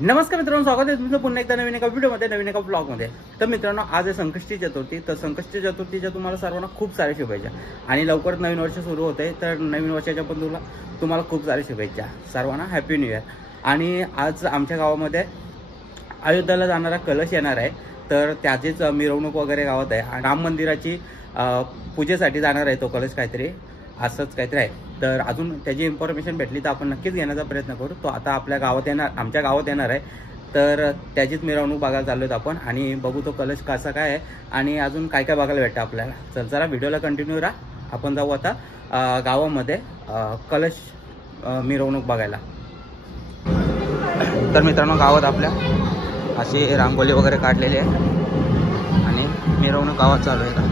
नमस्कार मित्रांनो, स्वागत आहे तुमचं पुन्हा एकदा नवीन एका व्हिडिओमध्ये, नवीन एका ब्लॉगमध्ये। तर मित्रांनो, आज आहे संकष्टी चतुर्थी। तर संकष्टी चतुर्थीच्या तुम्हाला सर्वांना खूप साऱ्या शुभेच्छा आणि लवकरच नवीन वर्ष सुरू होते। तर नवीन वर्षाच्या पण तुम्हाला खूप साऱ्या शुभेच्छा। सर्वांना हॅपी न्यू इयर। आणि आज आमच्या गावामध्ये अयोध्येला जाणारा कलश येणार आहे, तर त्याचीच मिरवणूक वगैरे गावात आहे आणि राम मंदिराची पूजेसाठी जाणार आहे तो कलश, काहीतरी असंच काहीतरी आहे। तर अजून त्याची इन्फॉर्मेशन भेटली तर आपण नक्कीच घेण्याचा प्रयत्न करू। तो आता आपल्या गावात येणार, आमच्या गावात येणार आहे, तर त्याचीच मिरवणूक बघायला चाललो आहेत आपण आणि बघू तो कलश कसा काय आहे आणि अजून काय काय बघायला भेटतं आपल्याला। चला व्हिडिओला कंटिन्यू राहा। आपण जाऊ आता गावामध्ये कलश मिरवणूक बघायला। तर मित्रांनो, गावात आपल्या अशी रांगोळी वगैरे काढलेली आहे आणि मिरवणूक गावात चालू आहे का।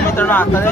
मित्रांनो, आता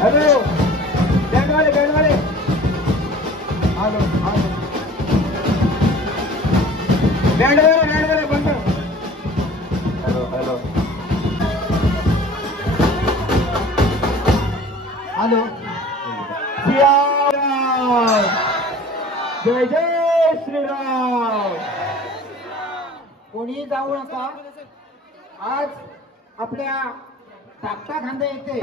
हॅलो बँडवाले हॅलो बँडवाले बंद. हॅलो जय जय श्रीराम. कोणी जाऊ नका. आज आपल्या टाकटा खांदा येथे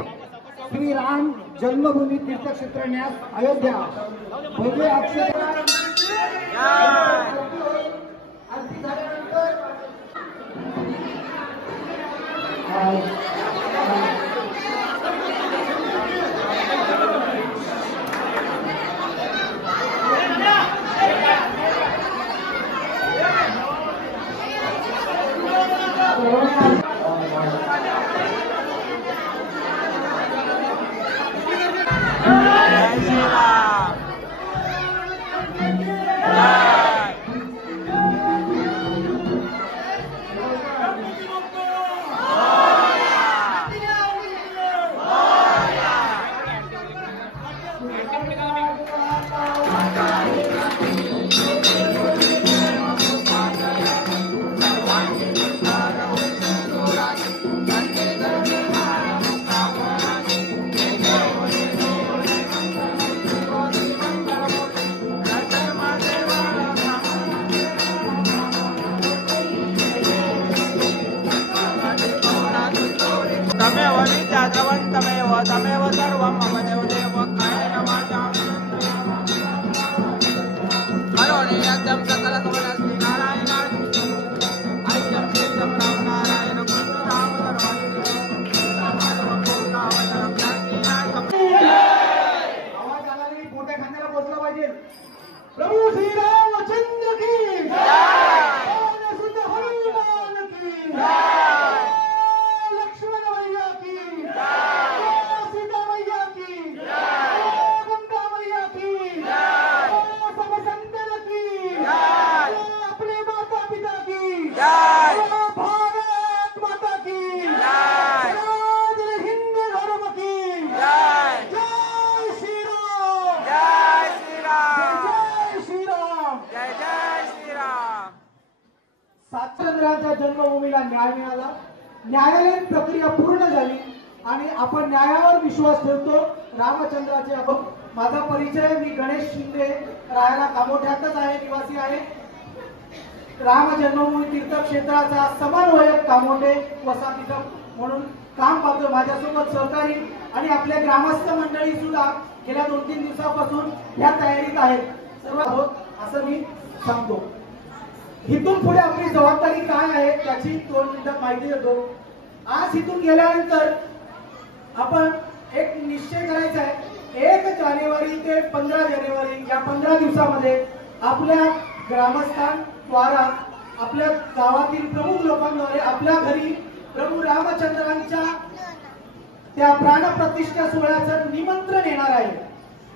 श्रीराम जन्मभूमी तीर्थक्षेत्र न्यास अयोध्या भव्य अक्षर आरती झाल्यानंतर तमेव सर्वं मम देवदेव कायेन वाचा करोणीयं सकलकमलस्ति नारायणाच्युत आद्यं श्रीतं रामनारायण कृष्ण राम आवाज आला नाही. मोठ्या खांद्याला पोचला पाहिजे. प्रभू श्रीरामचंद्र की सुद्धा हनुमान की लक्ष्मण भैया की भारत माता की हिंद धर्म की जय श्रीराम जय श्रीराम जय श्रीराम जय जय श्रीराम. सातचंद्राच्या जन्मभूमीला न्याय मिळाला. न्यायालयीन प्रक्रिया पूर्ण झाली आणि आपण न्यायावर विश्वास ठेवतो. रामचंद्राचे आपण माझा परिचय मी गणेश शिंदे राहायला कामोठ्यातच आहे, निवासी आहे. राम जन्मभूमी तीर्थक्षेत्राचा समन्वयक कामोठे वसाहतीचा म्हणून काम पाहतो. माझ्यासोबत सहकारी आणि आपल्या ग्रामस्थ मंडळी सुद्धा गेल्या 2-3 दिवसापासून या तयारीत आहेत. सर्व आहोत असं मी सांगतो. इथून पुढे आपली जबाबदारी काय आहे त्याची 2 मिनिटात माहिती देतो. आज इथून गेल्यानंतर आपण एक निश्चय करायचा आहे. 1 जानेवारी ते 15 जानेवारी या 15 दिवसामध्ये आपल्या ग्रामस्थांद्वारा आपल्या गावातील प्रमुख लोकांद्वारे आपल्या घरी प्रभू रामचंद्रांच्या त्या प्राणप्रतिष्ठा सोहळ्याचं निमंत्रण येणार आहे.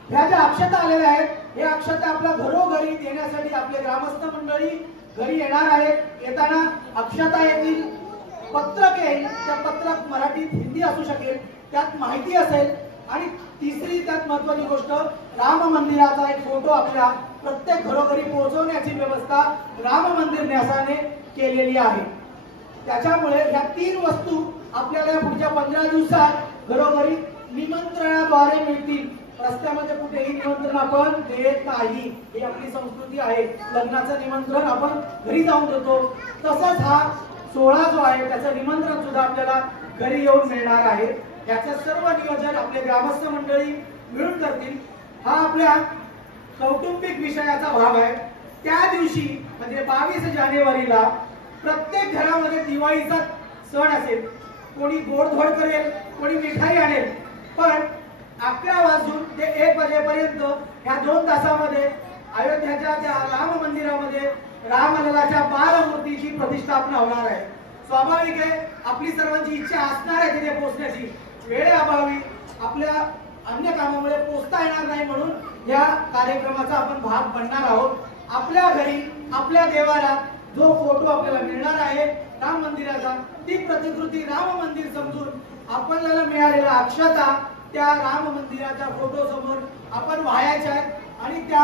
ह्या ज्या अक्षता आलेल्या आहेत हे अक्षता आपल्या घरोघरी देण्यासाठी आपले ग्रामस्थ मंडळी घरी येणार आहेत. येताना अक्षता येतील, पत्रक येईल. त्या पत्रक मराठीत हिंदी असू शकेल, त्यात माहिती असेल. आणि तिसरी त्यात महत्वाची गोष्ट राम मंदिराचा एक फोटो आपल्या प्रत्येक घरोघरी पोहोचवण्याची व्यवस्था राम मंदिर न्यासाने केलेली आहे. त्याच्यामुळे ह्या 3 वस्तू आपल्याला पुढच्या 15 दिवसात घरोघरी निमंत्रणाद्वारे मिळतील. रस्त्यामध्ये कुठेही निमंत्रण आपण देत नाही. ही आपली संस्कृती आहे. लग्नाचं निमंत्रण आपण घरी जाऊन देतो, तसंच हा सोहळा जो आहे त्याचं निमंत्रण सुद्धा आपल्याला घरी येऊन मिळणार आहे. याचं सर्व नियोजन आपले ग्रामस्थ मंडळी मिळून करतील. हा आपल्या कौटुंबिक विषयाचा भाग आहे. त्या दिवशी म्हणजे 22 जानेवारीला प्रत्येक घरामध्ये दिवाळीचा सण असेल. कोणी गोडधोड करेल, कोणी मिठाई आणेल. पण 11 वाजून ते 1 वाजेपर्यंत ह्या 2 तासामध्ये अयोध्याच्या त्या राम मंदिरामध्ये रामललाच्या बालमूर्तीची प्रतिष्ठापना होणार आहे. स्वाभाविक आहे आपली सर्वांची इच्छा असणार आहे तिथे पोहोचण्याची. वेळेअभावी आपल्या अन्य कामामुळे पोहोचता येणार नाही म्हणून या कार्यक्रमाचा आपण भाग बनणार आहोत. आपल्या घरी आपल्या देवालयात जो फोटो आपल्याला मिळणार आहे राम मंदिराचा, ती प्रतिकृती राम मंदिर समजून आपल्याला मिळालेला अक्षता त्या राम मंदिराच्या फोटो समोर आपण व्हायच्या आहेत आणि त्या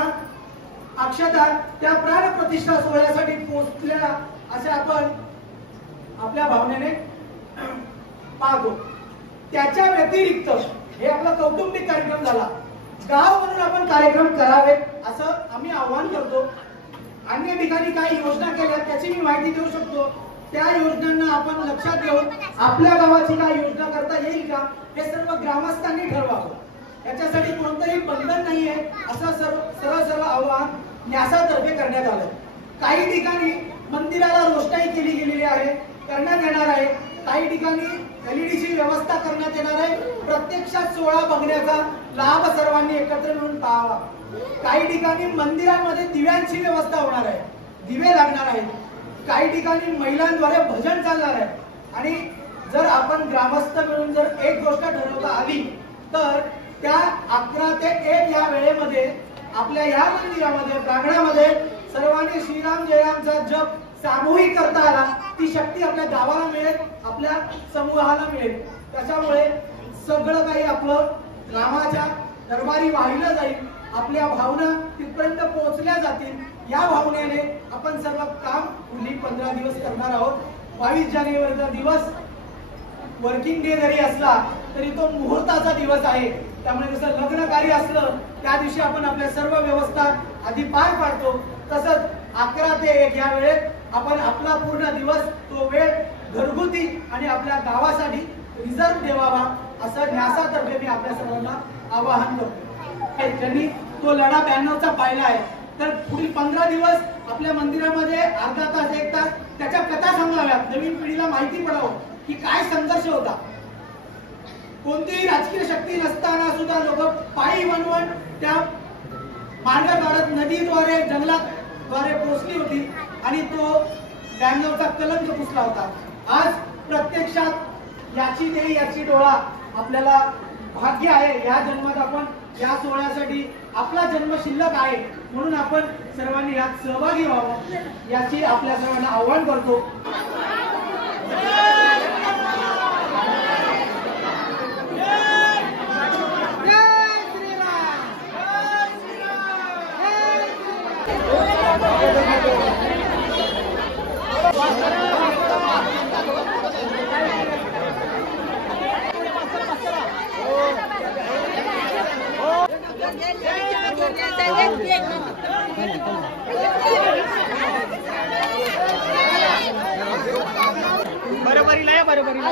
अक्षता त्या प्राण प्रतिष्ठा सोहळ्यासाठी पोहोचलेला असे आपण आपल्या भावनेने पाहतो. त्याच्या व्यतिरिक्त हे आपला कौटुंबिक कार्यक्रम झाला. गाव म्हणून आपण कार्यक्रम करावे असं आम्ही आवाहन करतो. अन्य ठिकाणी काही योजना केल्या त्याची मी माहिती देऊ शकतो. त्या योजनांना आपण लक्षात घेऊन आपल्या गावाची काय योजना करता येईल का हे सर्व ग्रामस्थांनी ठरवावं. याच्यासाठी कोणतंही बंधन नाहीये असं सरळ आवाहन न्यासातर्फे करण्यात आलं. काही ठिकाणी मंदिराला रोषणाई केली गेलेली आहे, करण्यात येणार आहे. काही ठिकाणी एलईडीची व्यवस्था करण्यात येणार आहे. प्रत्यक्षात सोहळा बघण्याचा लाभ सर्वांनी एकत्र मिळून पाहावा. काही ठिकाणी मंदिरांमध्ये दिव्यांची व्यवस्था होणार आहे, दिवे लागणार आहेत. काही ठिकाणी महिलांद्वारे भजन चालणार आहे. आणि जर आपण ग्रामस्थ मिळून जर एक गोष्ट ठरवता आली तर त्या 11 ते 1 या वेळेमध्ये आपल्या या मंदिरामध्ये प्रांगणामध्ये सर्वांनी श्रीराम जयरामचा जप सामूहिक करता आला ती शक्ती आपल्या गावाला मिळेल, आपल्या समूहाला मिळेल. त्याच्यामुळे सगळं काही आपलं रामाच्या दरबारी वाहिलं जाईल. आपल्या भावना तिथपर्यंत पोहोचल्या जातील. या भावनेने आपण सर्व काम पुढील 15 दिवस करणार आहोत. 22 जानेवारीचा दिवस वर्किंग डे जरी असला तरी तो मुहूर्ताचा दिवस आहे. त्यामुळे जसं लग्न कार्य असलं त्या दिवशी आपण आपल्या सर्व व्यवस्था आधी पार पाडतो, तसंच 11 ते 1 या वेळेत आपण आपला पूर्ण दिवस तो वेळ घरगुती आणि आपल्या गावासाठी रिझर्व ठेवावा असं न्यासातर्फे मी आपल्या सर्वांना आवाहन करतो. ज्यांनी तो लढा 92चा पाहिला आहे तर पुढील 15 दिवस आपल्या मंदिरामध्ये अर्धा तास 1 तास त्याच्या कथा सांगाव्यात. नवीन पिढीला माहिती पडावं की काय संघर्ष होता. कोणतीही राजकीय शक्ती नसताना सुद्धा लोक पायी वणवण त्या मार्ग काढत नदीद्वारे जंगलाद्वारे पोहोचली होती आणि तो 92चा कलंक पुसला होता. आज प्रत्यक्षात याची देही याची डोळा आपल्याला भाग्य आहे. या जन्मात आपण या सोहळ्यासाठी आपला जन्म शिल्लक आहे म्हणून आपण सर्वांनी यात सहभागी व्हावं याची आपल्या सर्वांना आवाहन करतो. बरोबरीला